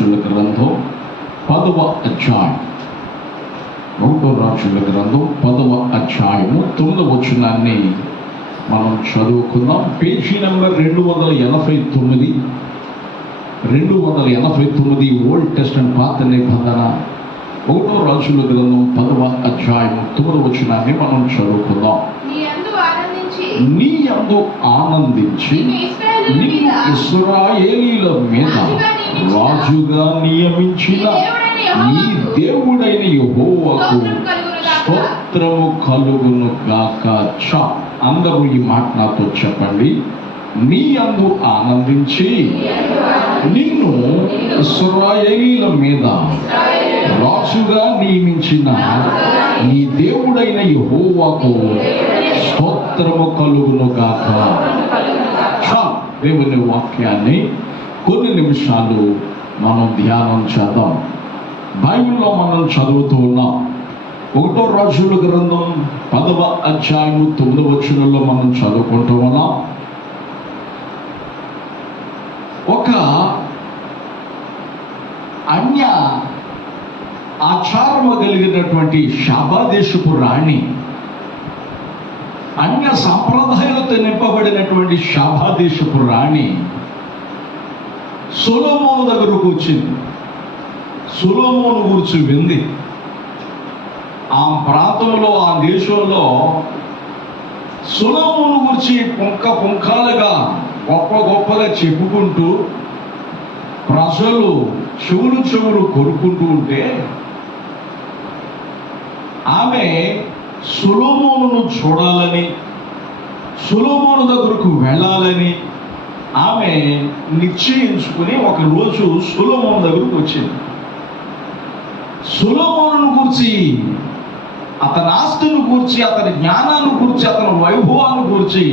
రాజుల గ్రంథం 10వ అధ్యాయం. 1 రాజుల గ్రంథం 10వ అధ్యాయము 9వ వచనాన్ని మనం చదువుకుందాం. పేజీ నెంబర్ 289 ఓల్డ్ టెస్టమెంట్ పాత నిబంధన. 1 రాజుల గ్రంథం 10వ అధ్యాయము 9వ వచనాన్ని మనం చదువుకుందాం. నీ యందు ఆనందించి నిన్ను ఇశ్రాయేలీయుల మీద రాజుగా నియమించిన నీ దేవుడైన యెహోవాకు స్తోత్రము కలుగును గాక. అందరూ ఈ మాట నాతో చెప్పండి. నీ యందు ఆనందించి నిన్ను ఇశ్రాయేలీయుల మీద రాజుగా నియమించిన నీ దేవుడైన యెహోవాకు స్తోత్రము కలుగును గాక. దేవుని వాక్యాన్ని కొన్ని నిమిషాలు మనం ధ్యానం చేద్దాం. బైబిల్లో మనం చదువుతూ ఉన్నాం. 1 రాజుల గ్రంథం 10వ అధ్యాయము 9వ వచనంలో మనం చదువుకుంటూ ఉన్నాం. ఒక అన్య ఆచారము కలిగినటువంటి షాబా దేశపు రాణి, అన్య సాంప్రదాయాలతో నింపబడినటువంటి షాబా దేశపు రాణి సొలొమోను దగ్గరకు వచ్చింది. సొలొమోను గురించి వింది. ఆ ప్రాంతంలో, ఆ దేశంలో సొలొమోను గురించి పుంఖాలుగా గొప్పగా చెప్పుకుంటూ ప్రజలు చెవులు కొరుకుంటూ ఉంటే ఆమె సొలొమోనును చూడాలని, సొలొమోను దగ్గరకు వెళ్ళాలని ఆమె నిశ్చయించుకుని ఒకరోజు సొలొమోను దగ్గరకు వచ్చింది. సొలొమోనును గురించి, అతని ఆస్తిని గురించి, అతని జ్ఞానాన్ని గురించి, అతని వైభవాన్ని గురించి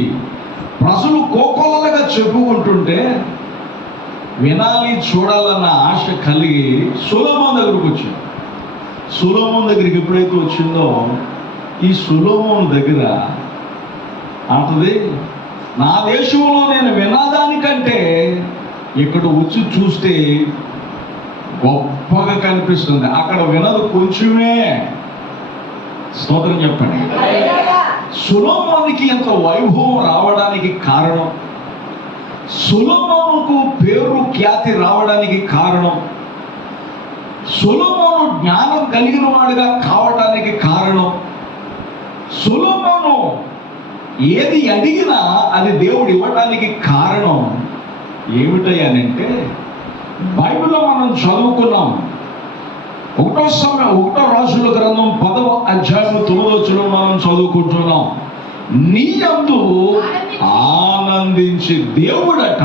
ప్రజలు కోకొల్లలుగా చెప్పుకుంటుంటే వినాలి, చూడాలన్న ఆశ కలిగి సొలొమోను దగ్గరకు వచ్చింది. సొలొమోను దగ్గరికి ఎప్పుడైతే వచ్చిందో ఈ సొలొమోను దగ్గర అంటది, నా దేశంలో నేను వినాదానికంటే ఇక్కడ వచ్చి చూస్తే గొప్పగా కనిపిస్తుంది. అక్కడ వినదు కొంచెమే. స్తోత్రం చెప్పండి. సొలొమోనుకి ఎంత వైభవం రావడానికి కారణం, సొలొమోనుకు పేరు ఖ్యాతి రావడానికి కారణం, సొలొమోను జ్ఞానం కలిగిన వాడిగా కావడానికి కారణం, సొలొమోను ఏది అడిగినా అది దేవుడు ఇవ్వడానికి కారణం ఏమిటయ్యానంటే, బైబిల్లో మనం చదువుకున్నాం. 1 రాజుల గ్రంథం 10వ అధ్యాయం 9వ వచనం మనం చదువుకుంటున్నాం. నీ యందు ఆనందించి దేవుడట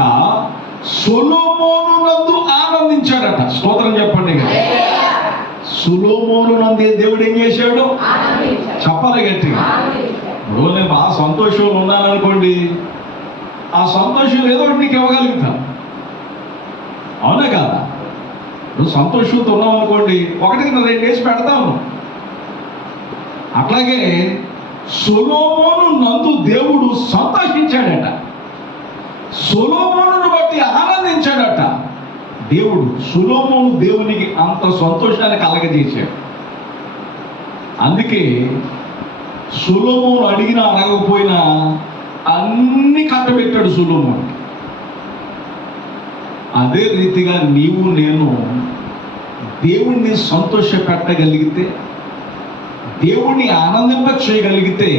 సొలొమోను నందు ఆనందించాడట. స్తోత్రం చెప్పండి. సొలొమోను నందు దేవుడు ఏం చేశాడు? చెప్పాలి గట్టిగా. ఇప్పుడు నేను ఆ సంతోషంలో ఉన్నాననుకోండి, ఆ సంతోషం ఏదో ఒకటి నీకు ఇవ్వగలుగుతాను, అవునా కదా? నువ్వు సంతోషంతో ఉన్నావు అనుకోండి, 1-2 వేసి పెడతాను. అట్లాగే సొలొమోను నందు దేవుడు సంతోషించాడట, సొలొమోనును బట్టి ఆనందించాడట. దేవుడు సొలొమోను దేవునికి అంత సంతోషాన్ని కలగజేశాడు. అందుకే సొలొమోను అడిగినా అడగకపోయినా అన్ని కట్టబెట్టాడు సొలొమోను. అదే రీతిగా నీవు నేను దేవుణ్ణి సంతోష పెట్టగలిగితే, దేవుణ్ణి ఆనందింప చేయగలిగితే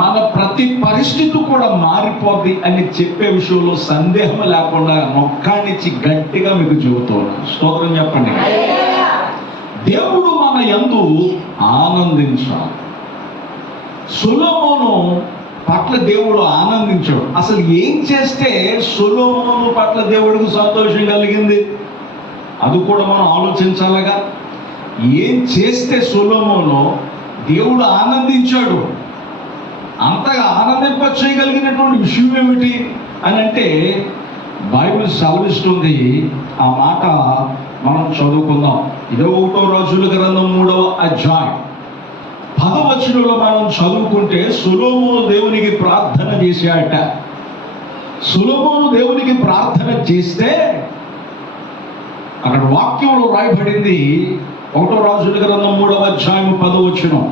మన ప్రతి పరిస్థితి కూడా మారిపోద్ది అని చెప్పే విషయంలో సందేహం లేకుండా మొక్కానిచ్చి గట్టిగా మీకు చెబుతాను. స్తోత్రం చెప్పండి. దేవుడు మన యందు ఆనందించాలి. సొలొమోను పట్ల దేవుడు ఆనందించాడు. అసలు ఏం చేస్తే సొలొమోను పట్ల దేవుడికి సంతోషం కలిగింది అది కూడా మనం ఆలోచించాలిగా. ఏం చేస్తే సొలొమోను దేవుడు ఆనందించాడు, అంతగా ఆనందింప చేయగలిగినటువంటి విషయం ఏమిటి అని అంటే బైబిల్ సెలవిస్తుంది. ఆ మాట మనం చదువుకుందాం. 1 రాజుల గ్రంథం 3వ అధ్యాయం 10వ వచనంలో మనం చదువుకుంటే సొలొమోను దేవునికి ప్రార్థన చేశాడట. సొలొమోను దేవునికి ప్రార్థన చేస్తే అక్కడ వాక్యంలో రాయబడింది 1 రాజుల గ్రంథం 3వ అధ్యాయం 10వ వచనం.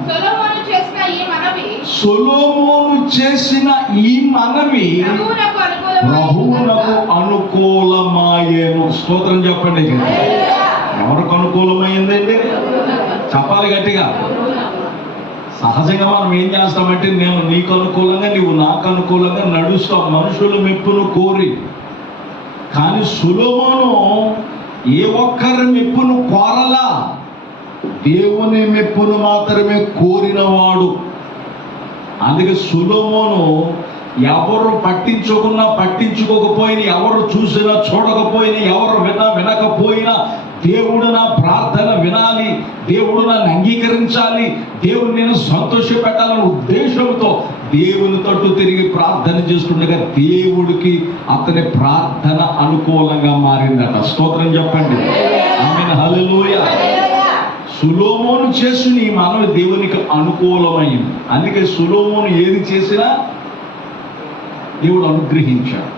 సొలొమోను చేసిన ఈ మనవి ప్రభువునకు అనుకూలమాయేను. స్తోత్రం చెప్పండి. ఎవరికి అనుకూలమైందండి? చెప్పాలి గట్టిగా. సహజంగా మనం ఏం చేస్తామంటే, నేను నీకు అనుకూలంగా, నీవు నాకు అనుకూలంగా నడుస్తాం, మనుషుల మెప్పును కోరి. కానీ సొలొమోను ఏ ఒక్కరి మెప్పును కోరలా, దేవుని మెప్పును మాత్రమే కోరినవాడు. అందుకే సొలొమోను ఎవరు పట్టించుకున్నా పట్టించుకోకపోయినా, ఎవరు చూసినా చూడకపోయినా, ఎవరు వినకపోయినా, దేవుడు నా ప్రార్థన వినాలి, దేవుడు నన్ను అంగీకరించాలి, దేవుడు నేను సంతోష పెట్టాలనే ఉద్దేశంతో దేవుని తట్టు తిరిగి ప్రార్థన చేస్తుండగా దేవుడికి అతని ప్రార్థన అనుకూలంగా మారిందట. స్తోత్రం చెప్పండి. ఆమేన్, హల్లెలూయా. సొలొమోను చేసిన ఈ మనవి దేవునికి అనుకూలమైంది. అందుకే సొలొమోను ఏది చేసినా దేవుడు అనుగ్రహించాడు.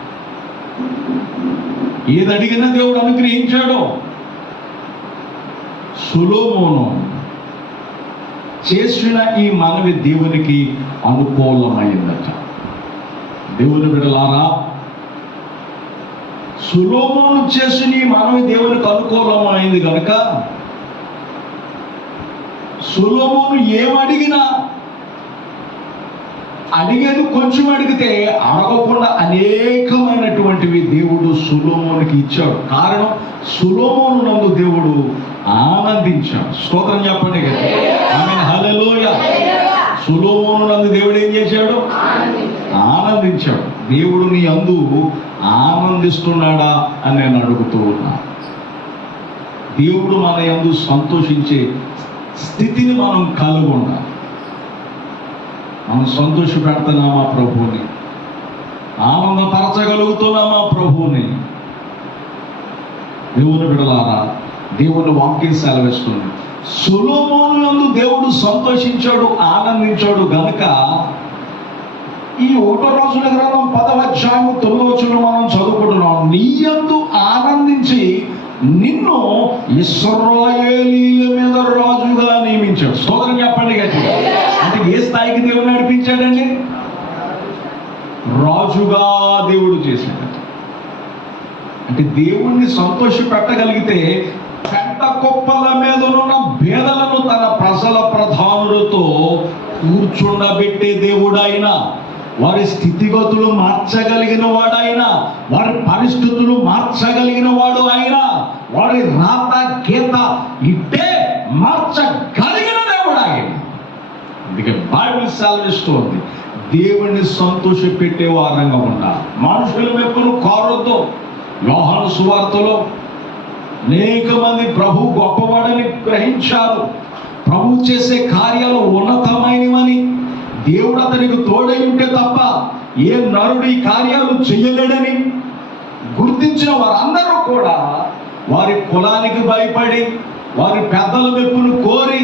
ఏది అడిగినా దేవుడు అనుగ్రహించాడు. సొలొమోను చేసిన ఈ మనవి దేవునికి అనుకూలమైందట. దేవుని బిడ్డలారా, సొలొమోను చేసిన ఈ మనవి దేవునికి అనుకూలమైంది కనుక సొలొమోను ఏమడిగినా, అడిగేది కొంచెం అడిగితే అడగకుండా అనేకమైనటువంటివి దేవుడు సొలొమోనుకి ఇచ్చాడు. కారణం, సొలొమోను నందు దేవుడు ఆనందించాడు. స్తోత్రం చెప్పండి కదా. ఆమేన్, హల్లెలూయా. సొలొమోను నందు దేవుడు ఏం చేశాడు? ఆనందించాడు. దేవుడు నీ అందు ఆనందిస్తున్నాడా అని నేను అడుగుతూ ఉన్నా. దేవుడు మన యందు సంతోషించే స్థితిని మనం కలిగి ఉండాలి. మనం సంతోష పెడుతున్నామా ప్రభువుని? ఆనందపరచగలుగుతున్నామా ప్రభువుని? దేవుని బిడ్డలారా, దేవుని వాక్యం సెలవిస్తుంది. సొలొమోను యందు దేవుడు సంతోషించాడు, ఆనందించాడు గనుక ఈ 1 రాజుల గ్రంథం 10వ అధ్యాయం 9వ వచనం మనం చదువుకుంటున్నాం. నీ యందు ఆనందించి నిన్ను ఇశ్రాయేలీల మీద రాజుగా నియమించాడు. స్తోత్రం చెప్పండి గట్టిగా. అంటే ఏ స్థాయికి దేవుడు నడిపించాడండి? రాజుగా దేవుడు చేశాడు. అంటే దేవుణ్ణి సంతోష పెట్టగలిగితే పెంట కుప్పల మీద ఉన్న భేదలను తన ప్రజల ప్రధానులతో కూర్చుండబెట్టే దేవుడైనా, వారి స్థితిగతులు మార్చగలిగిన వాడైనా, వారి పరిస్థితులు మార్చగలిగిన వాడు అయినా, వారి రాత గీత ఇట్టే మార్చగలిగిన దేవుడు ఆయన. అందుకే బైబిల్ సెలవిస్తోంది, దేవుణ్ణి సంతోష పెట్టే వారంగా ఉండాలి. మనుషుల మెప్పును కోరొద్దు. యోహాను సువార్తలో అనేక మంది ప్రభు గొప్పవాడని గ్రహించారు, ప్రభు చేసే కార్యాలు ఉన్నతమైనవని, దేవుడు అతనికి తోడై ఉంటే తప్ప ఏ నరుడు ఈ కార్యాలు చేయలేడని గుర్తించిన వారందరూ కూడా వారి కులానికి భయపడి, వారి పెద్దల మెప్పును కోరి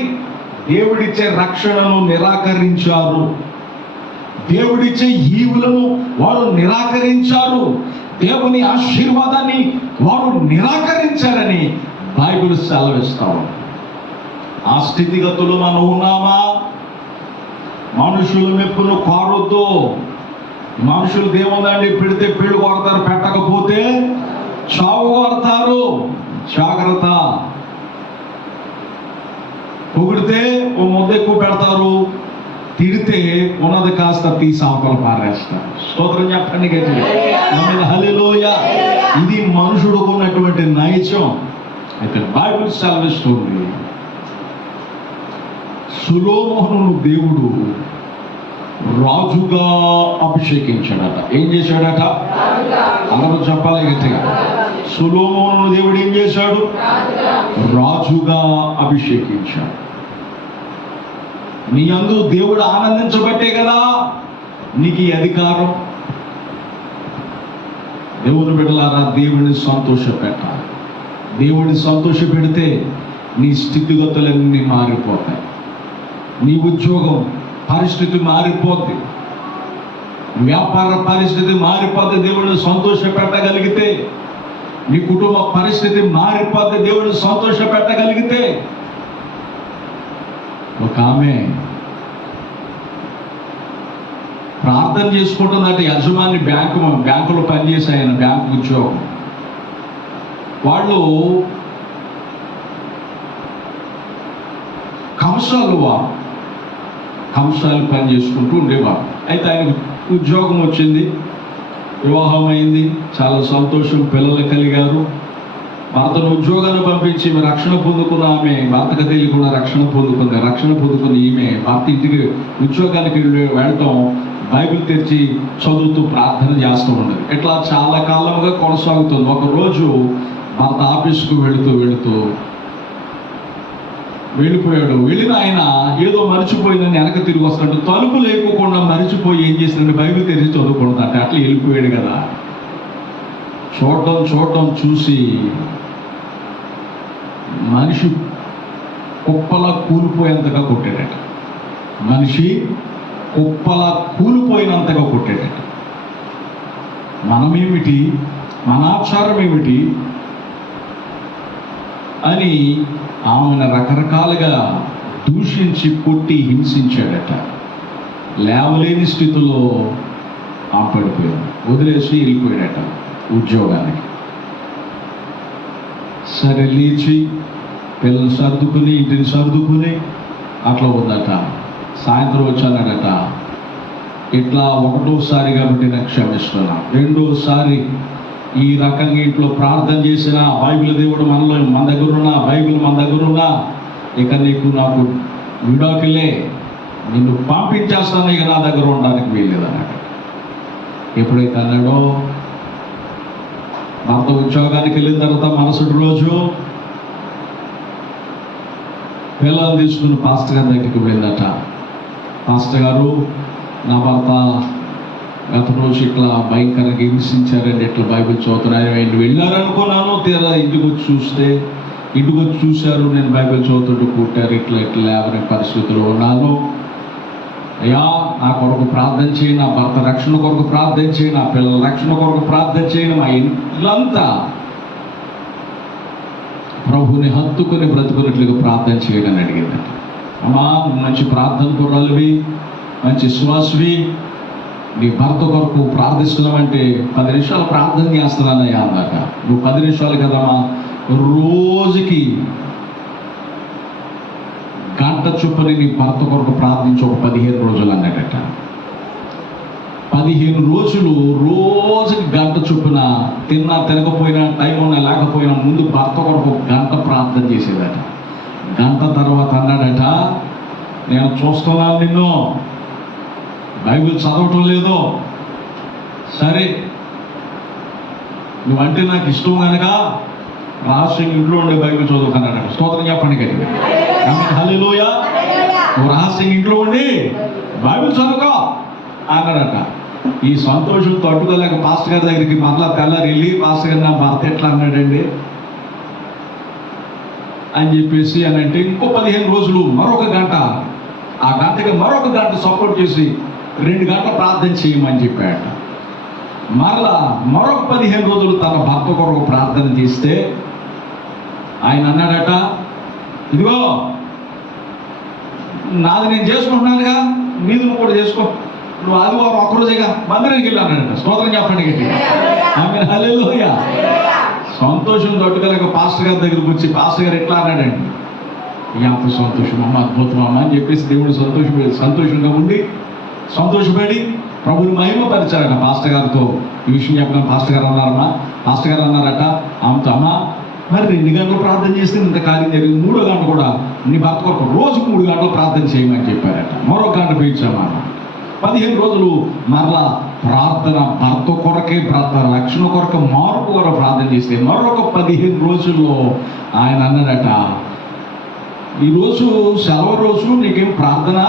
దేవుడిచ్చే రక్షణను నిరాకరించారు. దేవుడిచ్చే ఈవులను వారు నిరాకరించారు. దేవుని ఆశీర్వాదాన్ని వారు నిరాకరించారని బైబిల్ సెలవిస్తాం. ఆ స్థితిగతులు మనం ఉన్నామా? మనుషుల మెప్పును కోరొద్దు. మనుషులు దేవుందండి, పెడితే పెళ్లి కొడతారు, పెట్టకపోతే చావు కొడతారు. జాగ్రత్త. పొగిడితే ఓ ముద్ద ఎక్కువ పెడతారు, తిడితే ఉన్నది కాస్త తీసి ఆపలు పారేస్తారు. స్తోత్రం చెప్పండి గట్టిగా. హల్లెలూయా. ఇది మనుషుడుకు ఉన్నటువంటి నైజం. అయితే బైబిల్ సెలవిస్తుంది, సొలొమోనును దేవుడు రాజుగా అభిషేకించాడట. ఏం చేశాడట? అందరూ చెప్పాలి గట్టిగా. సొలొమోనును దేవుడు ఏం చేశాడు? రాజుగా అభిషేకించాడు. నీ యందు దేవుడు ఆనందించబట్టే కదా నీకు ఈ అధికారం. దేవుని బిడ్డలారా, దేవుడిని సంతోష పెట్టాలి. దేవుడిని సంతోష పెడితే నీ స్థితిగతులన్నీ మారిపోతాయి. నీ ఉద్యోగం పరిస్థితి మారిపోద్ది, వ్యాపార పరిస్థితి మారిపోద్ది. దేవుడిని సంతోష పెట్టగలిగితే నీ కుటుంబ పరిస్థితి మారిపోతే దేవుడు సంతోష పెట్టగలిగితే. ఒక ఆమె ప్రార్థన చేసుకుంటుందంటే యజమాని బ్యాంకులో పనిచేసి ఆయన బ్యాంకు ఉద్యోగం. వాళ్ళు కంసాలు పని చేసుకుంటూ ఉండేవారు. అయితే ఆయనకు ఉద్యోగం వచ్చింది, వివాహం అయింది, చాలా సంతోషం, పిల్లలు కలిగారు. భర్తను ఉద్యోగాన్ని పంపించి రక్షణ పొందుకున్న ఆమె భర్తకు తెలియకుండా రక్షణ పొందుకున్న ఈమె భర్త ఇంటికి ఉద్యోగానికి వెళ్ళటం బైబిల్ తెరిచి చదువుతూ ప్రార్థన చేస్తూ ఉండదు. ఇట్లా చాలా కాలంగా కొనసాగుతుంది. ఒకరోజు భర్త ఆఫీస్కు వెళుతూ వెళ్ళిపోయాడు. వెళ్ళిన ఆయన ఏదో మర్చిపోయిందని వెనక తిరిగి వస్తాడు. తలుపు లేకుండా మర్చిపోయి ఏం చేసినట్టు బైబిల్ తెరిచి చదువుకుంటాడు. అట్లా వెళ్ళిపోయాడు కదా. చూడటం చూసి మనిషి కుప్పలా కూలిపోయేంతగా కొట్టాడట. మనమేమిటి, మన ఆచారం ఏమిటి అని ఆమెను రకరకాలుగా దూషించి కొట్టి హింసించాడట. లేవలేని స్థితిలో పడిపోయాడు, వదిలేసి వెళ్ళిపోయాడట ఉద్యోగానికి. సరే లేచి పిల్లలు సర్దుకుని ఇంటిని సర్దుకుని అట్లా ఉందట. సాయంత్రం వచ్చానడట. ఇట్లా ఒకటోసారి కాబట్టి నేను క్షమిస్తున్నా, రెండోసారి ఈ రకంగా ఇంట్లో ప్రార్థన చేసిన బైబిల్ దేవుడు మన దగ్గర ఉన్నా ఇక నాకు విడాకులే, నిన్ను పంపించేస్తాను, ఇక నా దగ్గర ఉండడానికి వీల్లేదన్నాడు. ఎప్పుడైతే అన్నాడో భర్త ఉద్యోగానికి వెళ్ళిన తర్వాత మరుసటి రోజు పిల్లలు తీసుకుని పాస్టర్ గారి దగ్గరికి వెళ్ళాట. పాస్టర్ గారు, నా భర్త గత రోజు ఇట్లా భయంకరంగా హింసించారండి, ఇట్లా బైబిల్ చదువుతున్నాను. ఆయన వెళ్ళారనుకున్నాను, తీరా ఇంటికి వచ్చి చూశారు నేను బైబిల్ చదువుతుంటూ పుట్టారు, ఇట్లా లేవని పరిస్థితుల్లో ఉన్నాను. అయ్యా, నా కొరకు ప్రార్థన చేయి, నా భర్త రక్షణ కొరకు ప్రార్థన చేయి, నా పిల్లల రక్షణ కొరకు ప్రార్థన చేయి, మా ఇంట్లంతా ప్రభుని హత్తుకుని బ్రతుకున్నట్లుగా ప్రార్థన చేయడని అడిగిందంట. అమ్మా, మంచి ప్రార్థన కుర్రాలివి, మంచి శ్వాసవి, నీ భర్త కొరకు ప్రార్థిస్తున్నామంటే 10 నిమిషాలు ప్రార్థన చేస్తున్నానయ్యా అన్నాక. నువ్వు 10 నిమిషాలు కదమ్మా, రోజుకి గంట చొప్పున నీ భర్త కొరకు ప్రార్థించి ఒక 15 రోజులు అన్నాడట. 15 రోజులు రోజుకి గంట చొప్పున, తిన్నా తినకపోయినా, టైం ఉన్నా లేకపోయినా ముందు భర్త కొరకు గంట ప్రార్థన చేసేదట. గంట తర్వాత అన్నాడట, నేను చూస్తున్నాను నిన్ను, బైబిల్ చదవటం లేదు, సరే నువ్వంటే నాకు ఇష్టం కనుక రహస్యంగా ఇంట్లో ఉండే బైబిల్ చదువుకున్నాడట. స్తోత్రం చెప్పండి కదా. హల్లెలూయా. నువ్వు రహస్యంగా ఇంట్లో ఉండి బైబిల్ చదువుకో అన్నాడట. ఈ సంతోషం తట్టుకోలేక పాస్టర్ గారి దగ్గరికి మరలా తెల్లారి వెళ్ళి, పాస్టర్ గారు నా భర్త ఎట్లా అన్నాడండి అని చెప్పేసి అని అంటే, ఇంకో 15 రోజులు మరొక గంట, ఆ గంటకి మరొక గంట సపోర్ట్ చేసి 2 గంటలు ప్రార్థన చేయమని చెప్పాడట. మరలా మరొక 15 రోజులు తన భర్త కొరకు ప్రార్థన చేస్తే ఆయన అన్నాడట, ఇదిగో నాది నేను చేసుకుంటున్నానుగా, నీది నువ్వు కూడా చేసుకో, నువ్వు ఆదివారం ఒక్కరోజేగా మందిరానికి వెళ్ళానట. స్తోత్రం చెప్పండి గట్టిగా. ఆమేన్, హల్లెలూయా. సంతోషం తట్టుకోలేక పాస్టర్ గారి దగ్గరికి వచ్చి, పాస్టర్ గారు ఎట్లా అన్నాడండి, ఎంత సంతోషం అమ్మ, అద్భుతం అమ్మ అని చెప్పేసి దేవుడు సంతోషంగా ఉండి సంతోషపడి ప్రభుని మహిమపరిచారట. పాస్టర్ గారితో ఈ విషయం చెప్పిన పాస్టర్ గారు అన్నారట ఆమెతో, అమ్మ మరి 2 గంటలు ప్రార్థన చేస్తే ఇంత కార్యం జరిగింది, 3వ గంట కూడా నీ భర్త కొరకు రోజుకు 3 గంటలు ప్రార్థన చేయమని చెప్పారట. మరొక గంట పెంచామన్న. 15 రోజులు మరలా ప్రార్థన, భర్త కొరకే ప్రార్థన, రక్షణ కొరకు, మార్పు కొరకు ప్రార్థన చేస్తే మరొక 15 రోజుల్లో ఆయన అన్నాడట, ఈరోజు సెలవు రోజు, నీకేం ప్రార్థన,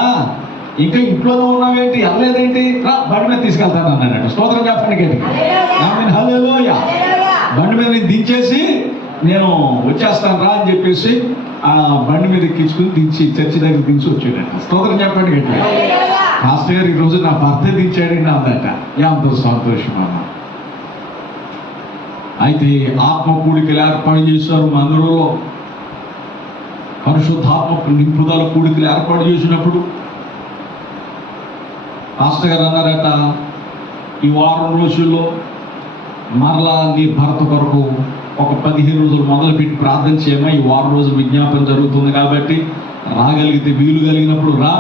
ఇంకా ఇంట్లోనే ఉన్నావేంటి, వెళ్ళలేదేంటి, రా బండి మీద తీసుకెళ్తాను అన్నాడట. స్తోత్రం చెప్పండి గట్టిగా. ఆమేన్, హల్లెలూయా. బండి మీద దించేసి నేను వచ్చేస్తాను రా అని చెప్పేసి ఆ బండి మీద ఎక్కించుకుని దించి చర్చి దగ్గర దించి వచ్చాడట. స్తోత్రం చెప్పండి గట్టిగా. పాస్టర్ గారు ఈరోజు నా భర్త దించాడండి అందట. ఎంతో సంతోషం అమ్మ. అయితే ఆత్మ కూడికలు ఏర్పాటు చేశారు మందిరంలో. పరిశుద్ధాత్మ నింపుదల కూడికలు ఏర్పాటు చేసినప్పుడు పాస్టర్ గారు అన్నారట, ఈ వారం రోజుల్లో మరలా నీ భర్త కొరకు ఒక 15 రోజులు మొదలుపెట్టి ప్రార్థన చేయమా, ఈ వారం రోజులు విజ్ఞాపన జరుగుతుంది కాబట్టి రాగలిగితే వీలు కలిగినప్పుడు రా,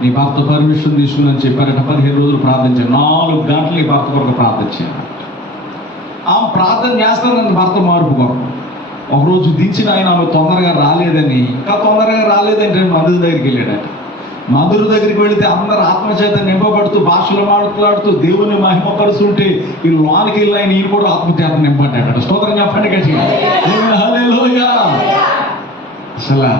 నీ భర్త పర్మిషన్ తీసుకుని అని చెప్పారట. 15 రోజులు ప్రార్థన చేయాలి. 4 గంటలు నీ భర్త కొరకు ప్రార్థన చేయాలి. ఆమె ప్రార్థన చేస్తానని భర్త మార్పు కొరకు. ఒకరోజు దించిన ఆయన ఆమె తొందరగా రాలేదని, ఇంకా తొందరగా రాలేదంటే మందుల దగ్గరికి వెళ్ళాడట. మందుల దగ్గరికి వెళితే అందరు ఆత్మచేత నింపబడుతూ భాషలు మాట్లాడుతూ దేవుని మహిమపరుస్తుంటే ఈ లోనికి వెళ్ళి ఆయన ఈయన కూడా ఆత్మచేత నింపడ్డాడు. స్తోత్రం చెప్పండి గట్టిగా. హల్లెలూయా. అసలు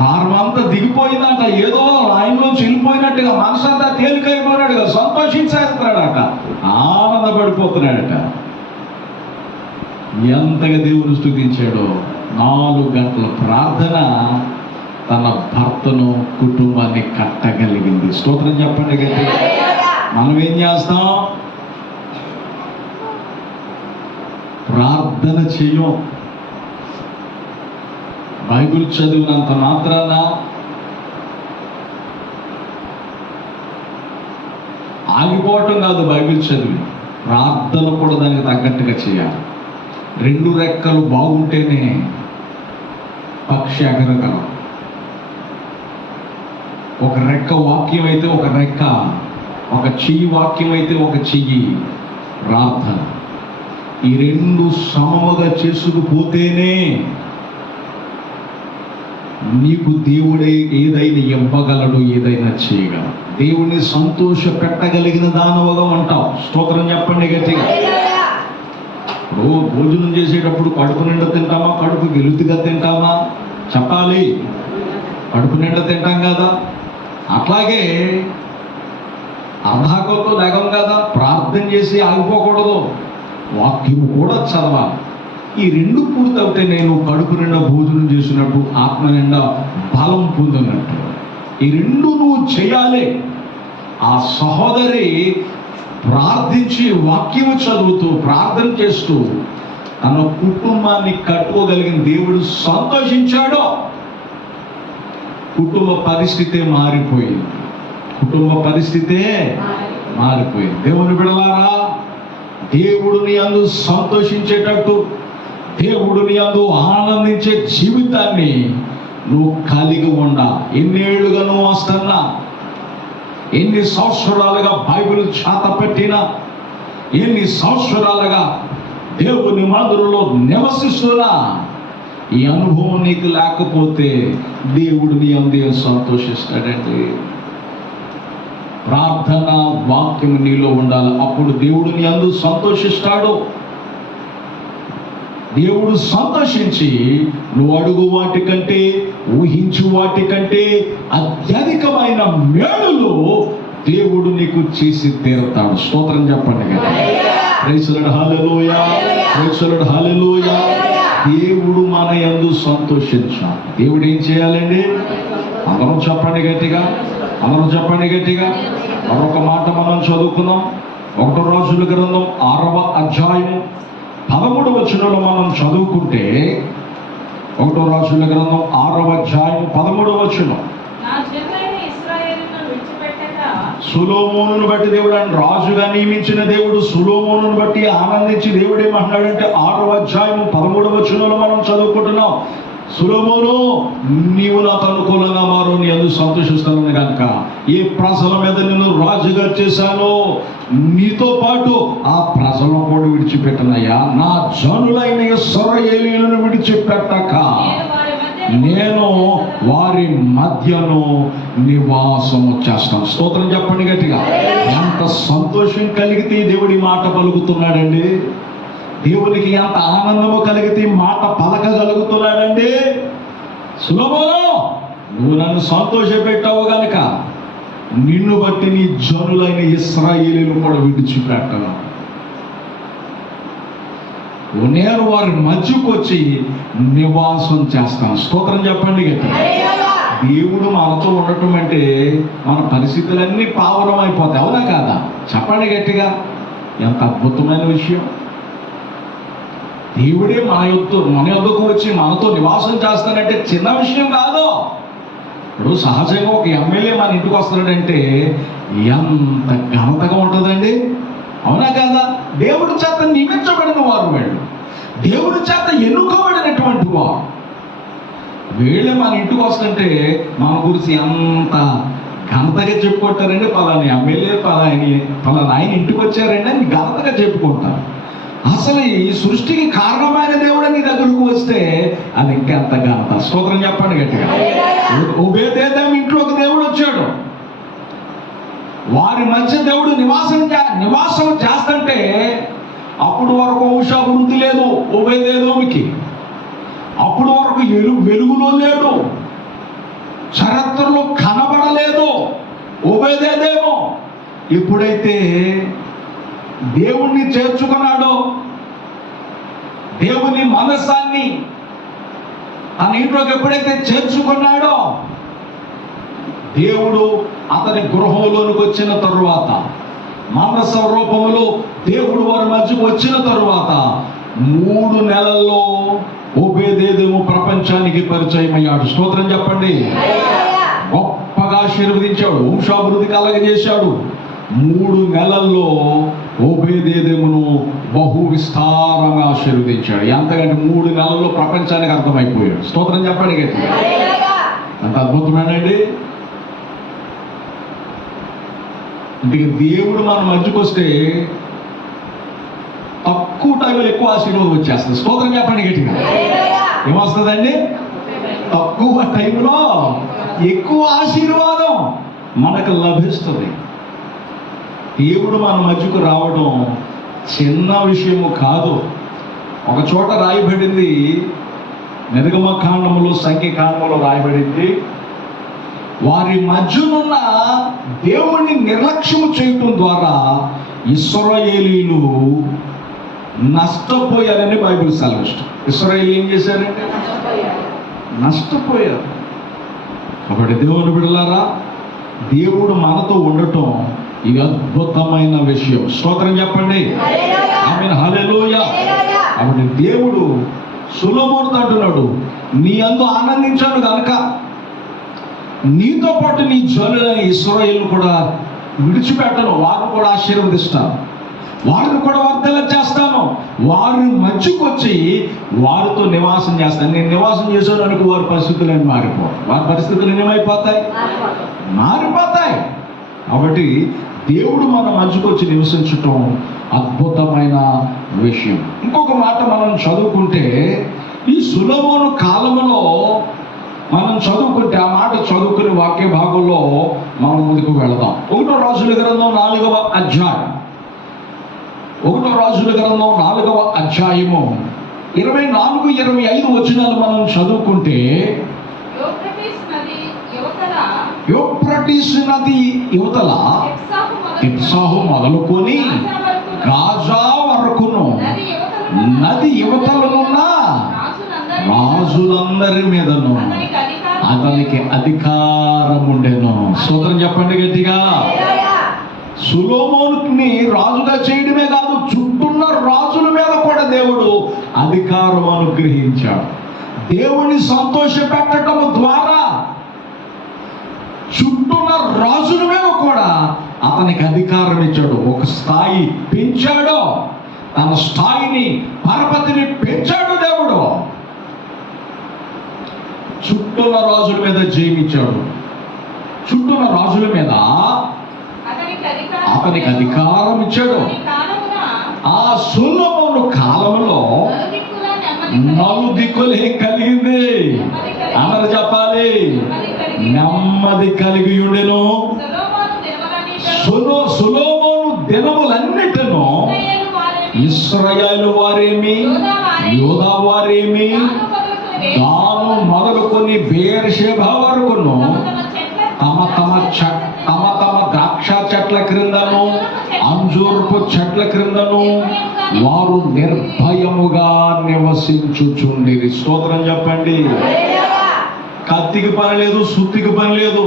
భారం అంతా దిగిపోయిందంట, ఏదో ఆయనలోంచి వెళ్ళిపోయినట్టుగా మనసంతా తేలికైపోయినాడుగా సంతోషించేస్తున్నాడట, ఆనందపడిపోతున్నాడట. ఎంతగా దేవుని స్తుతించాడో. 4 గంటల ప్రార్థన తన భర్తను కుటుంబాన్ని కట్టగలిగింది. స్తోత్రం చెప్పండి గట్టిగా. మనం ఏం చేస్తాం? ప్రార్థన చెయ్యం. బైబిల్ చదివినంత మాత్రాన ఆగిపోవటం కాదు. బైబిల్ చదివి ప్రార్థన కూడా దానికి తగ్గట్టుగా చేయాలి. 2 రెక్కలు బాగుంటేనే పక్షి ఎగరగలం. ఒక రెక్క వాక్యం అయితే ఒక రెక్క, ఒక చెయ్యి వాక్యం అయితే ఒక చెయ్యి ప్రార్థన. ఈ 2 సమముగా చేసుకుపోతేనే నీకు దేవుడే ఏదైనా ఇవ్వగలడు, ఏదైనా చేయగలడు. దేవుణ్ణి సంతోష పెట్టగలిగిన దానవగా అంటావు. స్తోత్రం చెప్పండి గట్టిగా. ఇప్పుడు భోజనం చేసేటప్పుడు కడుపు నిండా తింటామా, కడుపు గెలుతుగా తింటామా? చెప్పాలి. కడుపు నిండా తింటాం కదా. అట్లాగే అర్ధాకలతో లేగం కదా, ప్రార్థన చేసి ఆగిపోకూడదు, వాక్యం కూడా చదవాలి. ఈ 2 పూర్తవుతే నేను కడుపు నిండా భోజనం చేసినట్టు, ఆత్మ నిండా బలం పొందినట్టు. ఈ 2 నువ్వు చేయాలి. ఆ సహోదరి ప్రార్థించి వాక్యము చదువుతూ ప్రార్థన చేస్తూ తన కుటుంబాన్ని కట్టుకోగలిగిన దేవుడు సంతోషించాడు. కుటుంబ పరిస్థితే మారిపోయింది. కుటుంబ పరిస్థితే మారిపోయింది. దేవుని బిడ్డలారా, దేవుడిని అందు సంతోషించేటట్టు, దేవుడిని అందు ఆనందించే జీవితాన్ని నువ్వు కలిగి ఉండా. ఎన్నేళ్లుగా నువ్వు వస్తున్నా, ఎన్ని సంవత్సరాలుగా బైబిల్ చేత పెట్టినా, ఎన్ని సంవత్సరాలుగా దేవుని మందిరంలో నివసిస్తున్నా, ఈ అనుభవం నీకు లేకపోతే దేవుడు నీ అందే సంతోషిస్తాడండి. ప్రార్థన వాక్యం నీలో ఉండాలి. అప్పుడు దేవుడు నీ అందు సంతోషిస్తాడు. దేవుడు సంతోషించి నువ్వు అడుగు వాటికంటే, ఊహించు వాటికంటే అత్యధికమైన మేలులు దేవుడు నీకు చేసి తీరుతాడు. స్తోత్రం చెప్పండి కదా. Praise Lord. Hallelujah. Praise Lord. Hallelujah. దేవుడు మన యందు సంతోషించాలి. దేవుడు ఏం చేయాలండి? అందరం చెప్పండి గట్టిగా. అందరం చెప్పండి గట్టిగా. మరొక మాట మనం చదువుకుందాం. 1 రాజుల గ్రంథం 6వ అధ్యాయం 13వ వచనంలో మనం చదువుకుంటే, 1 రాజుల గ్రంథం 6వ అధ్యాయం 13వ వచనం. సొలొమోనును బట్టి దేవుడు, అని రాజుగా నియమించిన దేవుడు సొలొమోనును బట్టి ఆనందించి దేవుడు ఏమంటున్నాడంటే 6వ అధ్యాయం 13వ వచనంలో మనం చదువుకుంటున్నాం. సొలొమోను, నీవు నాకు అనుకూలంగా మారు, నీ అందు సంతోషిస్తానని కనుక ఏ ప్రజల మీద నిన్ను రాజుగా చేశానో నీతో పాటు ఆ ప్రజలను కూడా విడిచిపెట్టనయ్యా. నా జనులైన ఇశ్రాయేలీయులను విడిచిపెట్టక నేను వారి మధ్యను నివాసము చేస్తాను. స్తోత్రం చెప్పండి గట్టిగా. ఎంత సంతోషం కలిగితే దేవుడి మాట పలుకుతున్నాడండి. దేవునికి ఎంత ఆనందము కలిగితే మాట పలకగలుగుతున్నాడండి. సొలొమోను, నువ్వు నన్ను సంతోష పెట్టావు గనుక నిన్ను బట్టి నీ జనులైన ఇశ్రాయేలీయులు కూడా విడిచిపెట్టను. నేను వారి మధ్యకు వచ్చి నివాసం చేస్తాను. స్తోత్రం చెప్పండి గట్టిగా. దేవుడు మనతో ఉండటం అంటే మన పరిస్థితులన్నీ పావనం అయిపోతాయి. అవునా కాదా? చెప్పండి గట్టిగా. ఎంత అద్భుతమైన విషయం. దేవుడే మన యొద్దకు వచ్చి మనతో నివాసం చేస్తానంటే చిన్న విషయం కాదు. ఇప్పుడు సహజంగా ఒక ఎమ్మెల్యే మన ఇంటికి వస్తున్నాడంటే ఎంత ఘనతగా ఉంటుందండి, అవునా కదా? దేవుడి చేత నియమించబడిన వారు వీళ్ళు, దేవుడి చేత ఎన్నుకోబడినటువంటి వారు. వీళ్ళు మన ఇంటికి వస్తుంటే మన గురించి ఎంత ఘనతగా చెప్పుకుంటారండి. పలాని ఎమ్మెల్యే పలానా ఆయన ఇంటికి వచ్చారండి అని ఘనతగా చెప్పుకుంటారు. అసలు ఈ సృష్టికి కారణమైన దేవుడు నీ దగ్గరకు వస్తే అది ఇంకెంత ఘనత. స్తోత్రం చెప్పండి గట్టిగా. ఓబేదేదోము ఇంట్లో ఒక దేవుడు వచ్చాడు, వారి మధ్య దేవుడు నివాసం చేస్తుంటే అప్పుడు వరకు వంశాభివృద్ధి లేదు ఓబేదేదోముకి, అప్పుడు వరకు వెలుగులో లేడు, చరిత్రలో కనబడలేదు ఓబేదేదోము. ఎప్పుడైతే దేవుణ్ణి చేర్చుకున్నాడో, దేవుని మనస్సాన్ని తన ఇంట్లోకి ఎప్పుడైతే చేర్చుకున్నాడో, దేవుడు అతని గృహంలోనికి వచ్చిన తరువాత, మానస రూపంలో దేవుడు వారి మధ్యకు వచ్చిన తరువాత 3 నెలల్లో ఓబేదేదోము ప్రపంచానికి పరిచయం అయ్యాడు. స్తోత్రం చెప్పండి. గొప్పగా ఆశీర్వదించాడు, వంశాభివృద్ధి కలగజేశాడు. 3 నెలల్లో ఓబేదేదోమును బహు విస్తారంగా ఆశీర్వదించాడు. ఎంతకంటే 3 నెలల్లో ప్రపంచానికి అర్థమైపోయాడు. స్తోత్రం చెప్పండి గట్టిగా. అంత అద్భుతమేనండి. అంటే దేవుడు మన మధ్యకు వస్తే తక్కువ టైంలో ఎక్కువ ఆశీర్వాదం వచ్చేస్తుంది. స్తోత్రం చెప్పండి గట్టిగా. ఏమొస్తుందండి? తక్కువ టైంలో ఎక్కువ ఆశీర్వాదం మనకు లభిస్తుంది. దేవుడు మన మధ్యకు రావడం చిన్న విషయము కాదు. ఒక చోట రాయబడింది, నిర్గమకాండములో సంఖ్యాకాండములో రాయబడింది, వారి మధ్యనున్న దేవుణ్ణి నిర్లక్ష్యము చేయటం ద్వారా ఇశ్రాయేలీయులు నష్టపోయారని బైబిల్ సెలవిస్తుంది. ఇశ్రాయేలు ఏం చేశారంటే నష్టపోయారు. కాబట్టి దేవుని బిడ్డలారా, దేవుడు మనతో ఉండటం ఈ అద్భుతమైన విషయం. స్తోత్రం చెప్పండి. ఆమేన్, హల్లెలూయా. కాబట్టి దేవుడు సొలొమోనుతో అంటున్నాడు, నీ యందు ఆనందించాను కనుక నీతో పాటు నీ జనులైన ఇశ్రాయేలు కూడా విడిచిపెట్టను, వారిని కూడా ఆశీర్వదిస్తాను, వారిని కూడా వర్ధల చేస్తాను, వారి మధ్యకు వచ్చి వారితో నివాసం చేస్తాను. నేను నివాసం చేశాను అనుకో, వారి పరిస్థితులు వారి పరిస్థితులు ఏమైపోతాయి? మారిపోతాయి. కాబట్టి దేవుడు మన మధ్యకు వచ్చి నివసించటం అద్భుతమైన విషయం. ఇంకొక మాట మనం చదువుకుంటే, ఈ సొలొమోను కాలంలో మనం చదువుకుంటే, ఆ మాట చదువుకునే వాక్య భాగంలో మనం ముందుకు వెళదాం. 1వ రాజుల గ్రంథం 4వ అధ్యాయం, 1వ రాజుల గ్రంథం 4వ అధ్యాయము 24-25 వచనాలు మనం చదువుకుంటే, యూఫ్రటీస్ నది యువతల తిప్సాహు మొదలుకొని గాజా వరకును నది యువతలనున్న రాజులందరి మీదను అతనికి అధికారం ఉండేను. స్తోత్రం చెప్పండి గట్టిగా. సొలొమోనుని రాజుగా చేయడమే కాదు, చుట్టూన్న రాజుల మీద కూడా దేవుడు అధికారం అనుగ్రహించాడు. దేవుని సంతోష పెట్టడం ద్వారా చుట్టూన్న రాజుల మీద కూడా అతనికి అధికారం ఇచ్చాడు. ఒక స్థాయి పెంచాడు, తన స్థాయిని పరపతిని పెంచాడు దేవుడు. చుట్టూన్న రాజుల మీద జయమిచ్చాడు. చుట్టూన్న రాజుల మీద అతనికి అధికారం ఇచ్చాడు. ఆ సొలొమోను కాలంలో నలుదిక్కులే కలిగింది. అందరూ చెప్పాలి, నెమ్మది కలిగి ఉండెను. సొలొమోను దినములన్నిటిను ఇశ్రాయేలు వారేమి, యూదా వారేమి, దాను మొదలుకొని బెయేర్షెబా వరకును తమ తమ ద్రాక్ష చెట్ల క్రిందను అంజూరపు చెట్ల క్రిందను వారు నిర్భయముగా నివసించుచుండిరి. స్తోత్రం చెప్పండి. కత్తికి పని లేదు, సుత్తికి పని లేదు.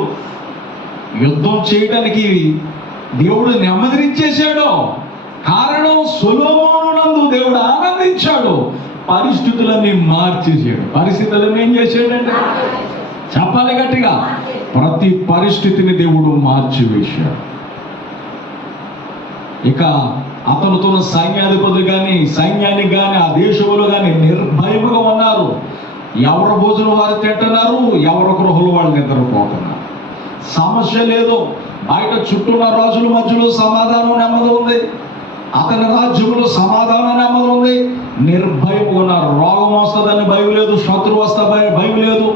యుద్ధం చేయడానికి దేవుడు నెమ్మదినిచ్చేశాడు. కారణం సొలొమోను నందు దేవుడు ఆనందించాడు. పరిస్థితులన్నీ మార్చేసాడు. పరిస్థితులను ఏం చేశాడండి? చెప్పాలి గట్టిగా. ప్రతి పరిస్థితిని దేవుడు మార్చివేశాడు. ఇక అతనుతో సైన్యాధిపతులు కానీ సైన్యానికి కానీ ఆ దేశంలో కానీ నిర్భయముగా ఉన్నారు. ఎవరు భోజనం వారు తింటున్నారు, ఎవరు గృహలు వాళ్ళు నిద్రపోతున్నారు. సమస్య లేదు. బయట చుట్టూన్న రాజుల మధ్యలో సమాధానం నెమ్మది ఉంది. అతని రాజ్యంలో సమాధానం నెమ్మది ఉంది. నిర్భయముగా ఉన్నారు. రోగం వస్తుందని భయం లేదు, శత్రువు వస్తా భయం లేదు,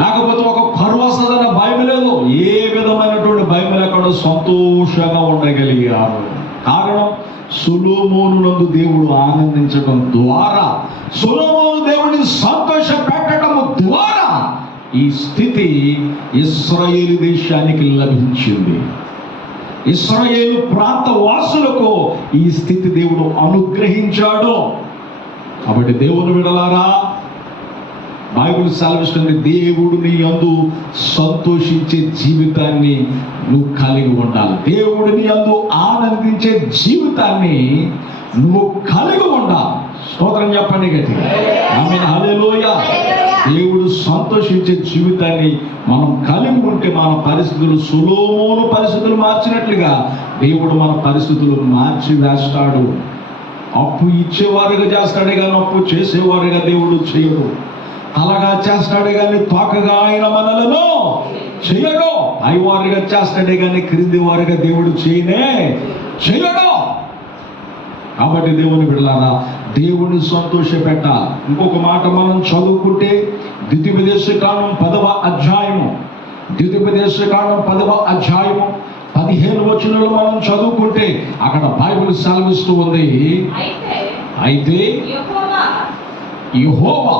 లేకపోతే ఒక కరువు వస్తుందన్న భయం లేదు. ఏ విధమైనటువంటి భయం లేకుండా సంతోషంగా ఉండగలిగారు. కారణం సొలొమోనునందు దేవుడు ఆనందించడం ద్వారా, సొలొమోను దేవుడిని సంతోష పెట్టడం ద్వారా ఈ స్థితి ఇశ్రాయేలు దేశానికి లభించింది. ఇశ్రాయేలు ప్రాంత వాసులకు ఈ స్థితి దేవుడు అనుగ్రహించాడు. కాబట్టి దేవుని విడలారా, బైబిల్ సెలవిస్తుంది, దేవుడు నీ యందు సంతోషించే జీవితాన్ని నువ్వు కలిగి ఉండాలి. దేవుడు నీ యందు ఆనందించే జీవితాన్ని నువ్వు కలిగి ఉండాలి. స్తోత్రం చెప్పండి గట్టిగా. ఆమేన్, హల్లెలూయా. దేవుడు సంతోషించే జీవితాన్ని మనం కలిగి ఉంటే మన పరిస్థితులు సొలొమోను పరిస్థితులు మార్చినట్లుగా దేవుడు మన పరిస్థితులు మార్చి వేస్తాడు. అప్పు ఇచ్చేవారుగా చేస్తాడే కానీ అప్పు చేసేవారుగా దేవుడు చేయడు. అలాగా చేస్తాడే కానీ తోకగా ఆయన మనలను చేయడు. పైవారుగా చేస్తాడే కానీ క్రింది వారుగా దేవుడు చేయడు. కాబట్టి దేవుని బిడ్డలారా, దేవుని సంతోష పెట్టాలి. ఇంకొక మాట మనం చదువుకుంటే ద్వితీయోపదేశకాండం 10వ అధ్యాయము 15 వచనంలో మనం చదువుకుంటే అక్కడ బైబిల్ సెలవిస్తూ ఉంది, అయితే యెహోవా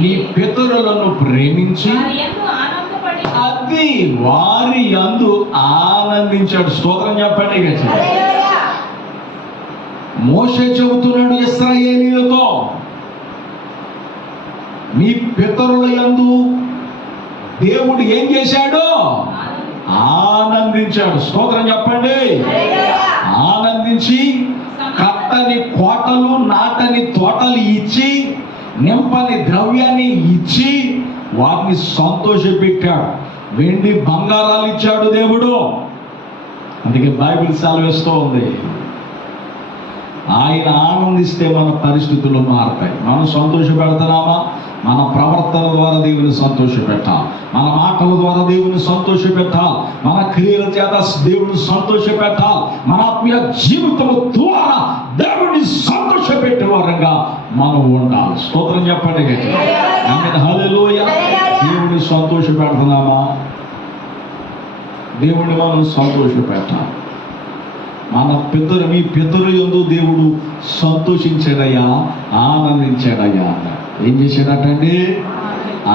నీ పితరులను ప్రేమించి అది వారి యందు ఆనందించాడు. స్తోత్రం చెప్పండి. మోషే చెబుతున్నాడు ఇశ్రాయేలీయులతో, మీ పితరుల యందు దేవుడు ఏం చేశాడు? ఆనందించాడు. స్తోత్రం చెప్పండి. ఆనందించి కట్టని కోటలు, నాటని తోటలు ఇచ్చి, నింపని ద్రవ్యాన్ని ఇచ్చి వాటిని సంతోషపెట్టాడు. వెండి బంగారాలు ఇచ్చాడు దేవుడు. అందుకే బైబిల్ సెలవిస్తూ ఉంది, ఆయన ఆనందిస్తే మన పరిస్థితులు మారుతాయి. మనం సంతోష పెడుతున్నామా? మన ప్రవర్తన ద్వారా దేవుని సంతోష పెట్టాలి, మన మాటల ద్వారా దేవుని సంతోష పెట్టాలి, మన క్రియల చేత దేవుని సంతోష పెట్టాలి, మన ఆత్మీయ జీవితం ద్వారా దేవుని సంతోష పెట్టే వారంగా మనం ఉండాలి. స్తోత్రం చెప్పండి. ఆమేన్, హల్లెలూయా. దేవుని సంతోష పెడుతున్నామా? దేవుని మనం సంతోష పెట్టాలి. మీ పితరుల యందు దేవుడు సంతోషించాడయ్యా, ఆనందించాడయ్యా. ఏం చేశాడటండి?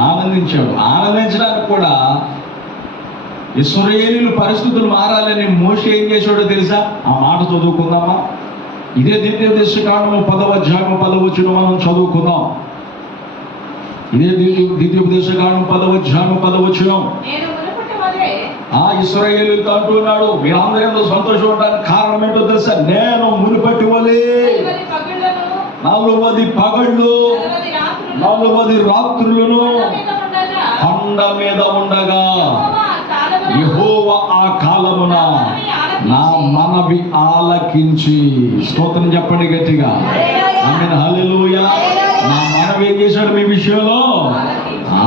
ఆనందించాడు. ఆనందించడానికి కూడా ఇశ్రాయేలీయుల పరిస్థితులు మారాలని మోషే ఏం చేశాడో తెలుసా? ఆ మాట చదువుకుందామా? ఇదే ద్వితీయోపదేశకాండము 10వ అధ్యాయము 10వ వచనం మనం చదువుకుందాం. ఇదే ద్వితీయోపదేశకాండము 10వ అధ్యాయము 10వ వచనం. ఆ ఇశ్రాయేలీయులతో అంటున్నాడు, మీరందరూ సంతోషం ఉండడానికి కారణం ఏంటో తెలుసా? నేను మునుపటి వలె 40 పగళ్ళు 40 రాత్రులను కొండ మీద ఉండగా యెహోవా ఆ కాలమున నా మనవి ఆలకించి, స్తోత్రం చెప్పండి గట్టిగా. ఆమేన్, హల్లెలూయా. నా మనవి ఏం చేశాడు? మీ విషయంలో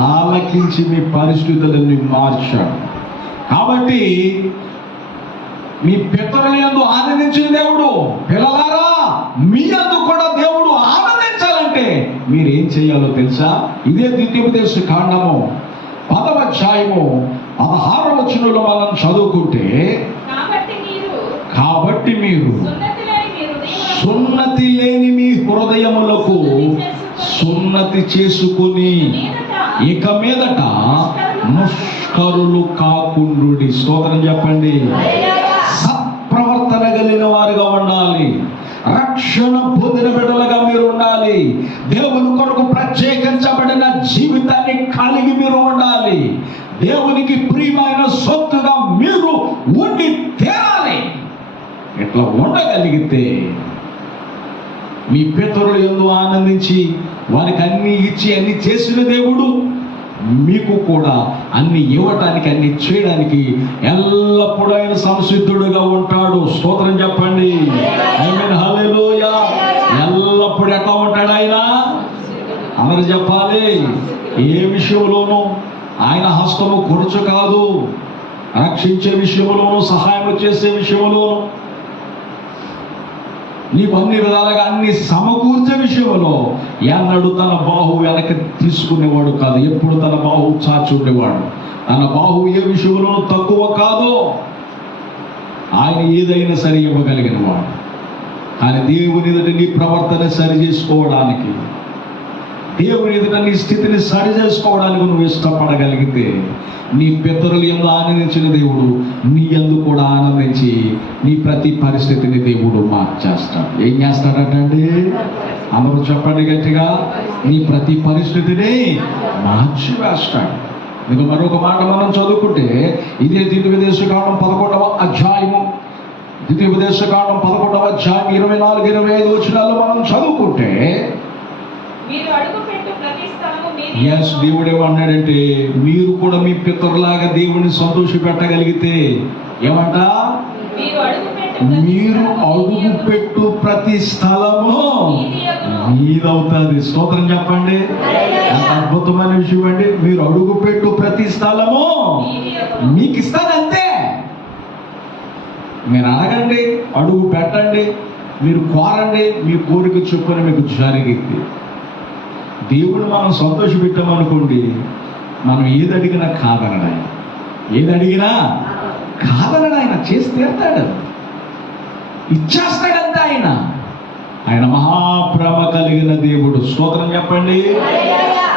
ఆలకించి మీ పరిస్థితులన్నీ మార్చాడు. కాబట్టి మీ పితరుల యందు ఆనందించిన దేవుడు, పిల్లలారా మీ యందు కూడా దేవుడు ఆనందించాలంటే మీరు ఏం చేయాలో తెలుసా? ఇదే ద్వితీయోపదేశకాండము 10వ అధ్యాయము 16వ వచనంలో మనం చదువుకుంటే, కాబట్టి మీరు సున్నతి లేని మీ హృదయములకు సున్నతి చేసుకుని ఇక మీదట ముష్కరులు కాకుండుడి. స్తోత్రం చెప్పండి. సత్ప్రవర్తన కలిగిన వారుగా ఉండాలి. రక్షణ పొందిన బిడ్డలుగా మీరు ఉండాలి. దేవుని కొరకు ప్రత్యేకించబడిన జీవితాన్ని కలిగి మీరు ఉండాలి. దేవునికి ప్రియమైన సొత్తుగా మీరు ఉండి తీరాలి. ఇట్లా ఉండగలిగితే మీ పితరులు యందు ఆనందించి వారికి అన్ని ఇచ్చి అన్ని చేసిన దేవుడు మీకు కూడా అన్ని ఇవ్వటానికి అన్ని చేయడానికి ఎల్లప్పుడూ ఆయన సంసిద్ధుడుగా ఉంటాడు. స్తోత్రం చెప్పండి. ఆమేన్, హల్లెలూయా. ఎల్లప్పుడూ ఎట్లా ఉంటాడు ఆయన? అందరూ చెప్పాలి. ఏ విషయంలోనూ ఆయన హస్తము కొరచు కాదు. రక్షించే విషయంలోనూ, సహాయం చేసే విషయంలోనూ, నీకు అన్ని విధాలుగా అన్ని సమకూర్చే విషయంలో ఎన్నడు తన బాహు వెనక్కి తీసుకునేవాడు కాదు. ఎప్పుడు తన బాహు చాచి ఉండేవాడు. తన బాహు ఏ విషయంలోనూ తక్కువ కాదు. ఆయన ఏదైనా సరి ఇవ్వగలిగిన వాడు. కానీ దేవుని ఎదుట నీ ప్రవర్తన సరి చేసుకోవడానికి, దేవుని ఎదుట నీ స్థితిని సరి చేసుకోవడానికి నువ్వు ఇష్టపడగలిగితే, నీ పితరులు యందు ఆనందించిన దేవుడు నీ యందు కూడా ఆనందించి నీ ప్రతి పరిస్థితిని దేవుడు మార్చేస్తాడు. ఏం చేస్తాడటండి? అందరూ చెప్పండి గట్టిగా. నీ ప్రతి పరిస్థితిని మార్చివేస్తాడు. మీకు మరొక మాట మనం చదువుకుంటే, ఇదే ద్వితీయోపదేశకాండం 11వ అధ్యాయము, ద్వితీయోపదేశకాండం 11వ అధ్యాయం 24-25 వచనాల్లో మనం చదువుకుంటే, దేవుడు ఏమన్నాడంటే, మీరు కూడా మీ పితరులాగా దేవుడిని సంతోష పెట్టగలిగితే ఏమంట? మీరు అడుగు పెట్టు ప్రతి స్థలము మీదవుతుంది. స్తోత్రం చెప్పండి. ఎంత అద్భుతమైన విషయం అండి. మీరు అడుగు పెట్టు ప్రతి స్థలము మీకు ఇస్తానంతే. మీరు అడగండి, అడుగు పెట్టండి, మీరు కోరండి, మీ కోరిక చొప్పున మీకు జరిగింది. దేవుడు మనం సంతోష పెట్టామనుకోండి, మనం ఏది అడిగినా కాదనడు ఆయన. ఏది అడిగినా కాదనడు ఆయన. చేసి తీరుతాడు, ఇచ్చేస్తాడంతే ఆయన. ఆయన మహాప్రేమ కలిగిన దేవుడు. స్తోత్రం చెప్పండి.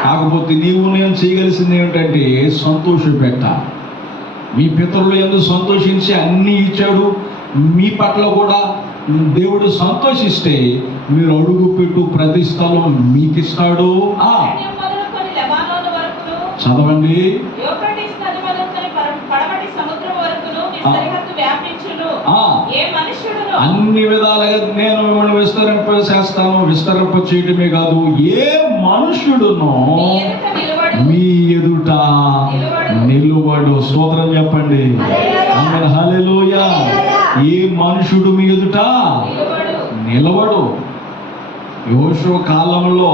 కాకపోతే నీవు నేను చేయగలిసింది ఏమిటంటే సంతోష పెట్ట. మీ పితరులు యందు సంతోషించి అన్నీ ఇచ్చాడు. మీ పట్ల కూడా దేవుడు సంతోషిస్తే మీరు అడుగు పెట్టు ప్రతి స్థలం మీకు ఇస్తాడు. చదవండి. అన్ని విధాలుగా నేను మిమ్మల్ని విస్తరింపచేస్తాను. విస్తరింప చేయటమే కాదు, ఏ మనుష్యుడునో మీ ఎదుట నిలువడు. స్తోత్రం చెప్పండి. ఆమేన్, హల్లెలూయా. ఏ మనుషుడు మీ ఎదుట నిలవడు. యోషువ కాలంలో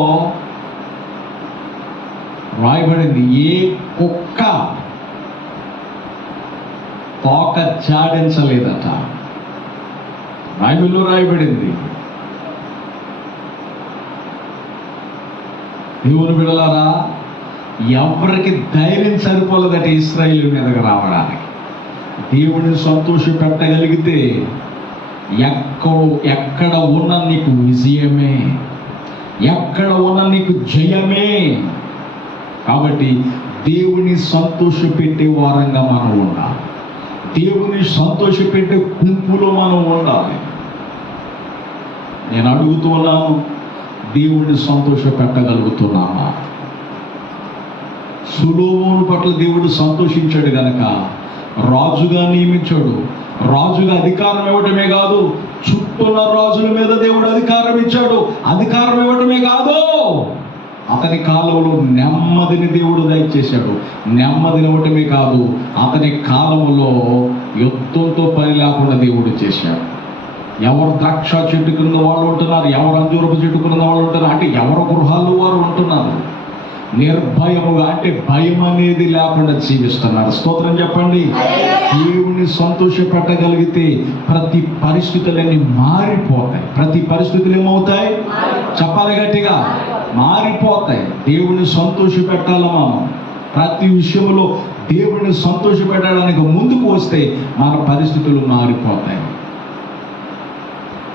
రాయబడింది, ఏ కుక్క తోక చాడించలేదట. బైబిల్లో రాయబడింది. దేవుని బిడ్డలారా, ఎవరికి ధైర్యం సరిపోలేదట ఇశ్రాయేలు మీదకి రావడానికి. దేవుడిని సంతోష పెట్టగలిగితే ఎక్కడ ఉన్న నీకు విజయమే, ఎక్కడ ఉన్న నీకు జయమే. కాబట్టి దేవుని సంతోష పెట్టే వారంగా మనం ఉండాలి. దేవుని సంతోష పెట్టే గుంపులో మనం ఉండాలి. నేను అడుగుతున్నాను, దేవుడిని సంతోష పెట్టగలుగుతున్నామా? సొలొమోను పట్ల దేవుడు సంతోషించాడు గనక రాజుగా నియమించాడు. రాజుగా అధికారం ఇవ్వటమే కాదు, చుట్టూన్న రాజుల మీద దేవుడు అధికారం ఇచ్చాడు. అధికారం ఇవ్వటమే కాదు, అతని కాలంలో నెమ్మదిని దేవుడు దయచేశాడు. నెమ్మదిని ఇవ్వటమే కాదు, అతని కాలంలో యుద్ధంతో పని లేకుండా దేవుడు చేశాడు. ఎవరు ద్రాక్ష చెట్టు కింద వాళ్ళు ఉంటున్నారు, ఎవరు అంజూరపు చెట్టు కింద వాళ్ళు ఉంటున్నారు, అంటే ఎవరు గృహాల్లో వారు ఉంటున్నారు. నిర్భయముగా, అంటే భయం అనేది లేకుండా జీవిస్తున్నారు. స్తోత్రం చెప్పండి. దేవుని సంతోష పెట్టగలిగితే ప్రతి పరిస్థితులన్నీ మారిపోతాయి. ప్రతి పరిస్థితులు ఏమవుతాయి? చెప్పాలి గట్టిగా, మారిపోతాయి. దేవుని సంతోష పెట్టాలి మనం. ప్రతి విషయంలో దేవుని సంతోష పెట్టడానికి ముందుకు వస్తే మన పరిస్థితులు మారిపోతాయి.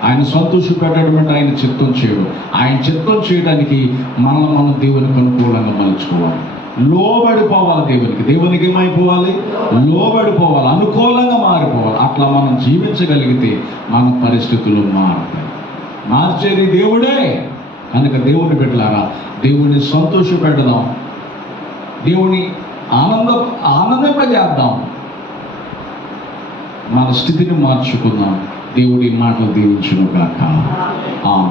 ఆయన సంతోష పెట్టడం అంటే ఆయన చిత్తం చేయడం. ఆయన చిత్తం చేయడానికి మనం దేవునికి అనుకూలంగా మలుచుకోవాలి. లోబడిపోవాలి దేవునికి. దేవునికి ఏమైపోవాలి? లోబడిపోవాలి, అనుకూలంగా మారిపోవాలి. అట్లా మనం జీవించగలిగితే మన పరిస్థితులు మారుతాయి. మార్చేది దేవుడే కనుక దేవుని బిడ్డలారా, దేవుని సంతోష పెడదాం, దేవుని ఆనందింపజేద్దాం, మన స్థితిని మార్చుకుందాం. దేవుడి మాటలు దీవించును గాక. ఆమేన్.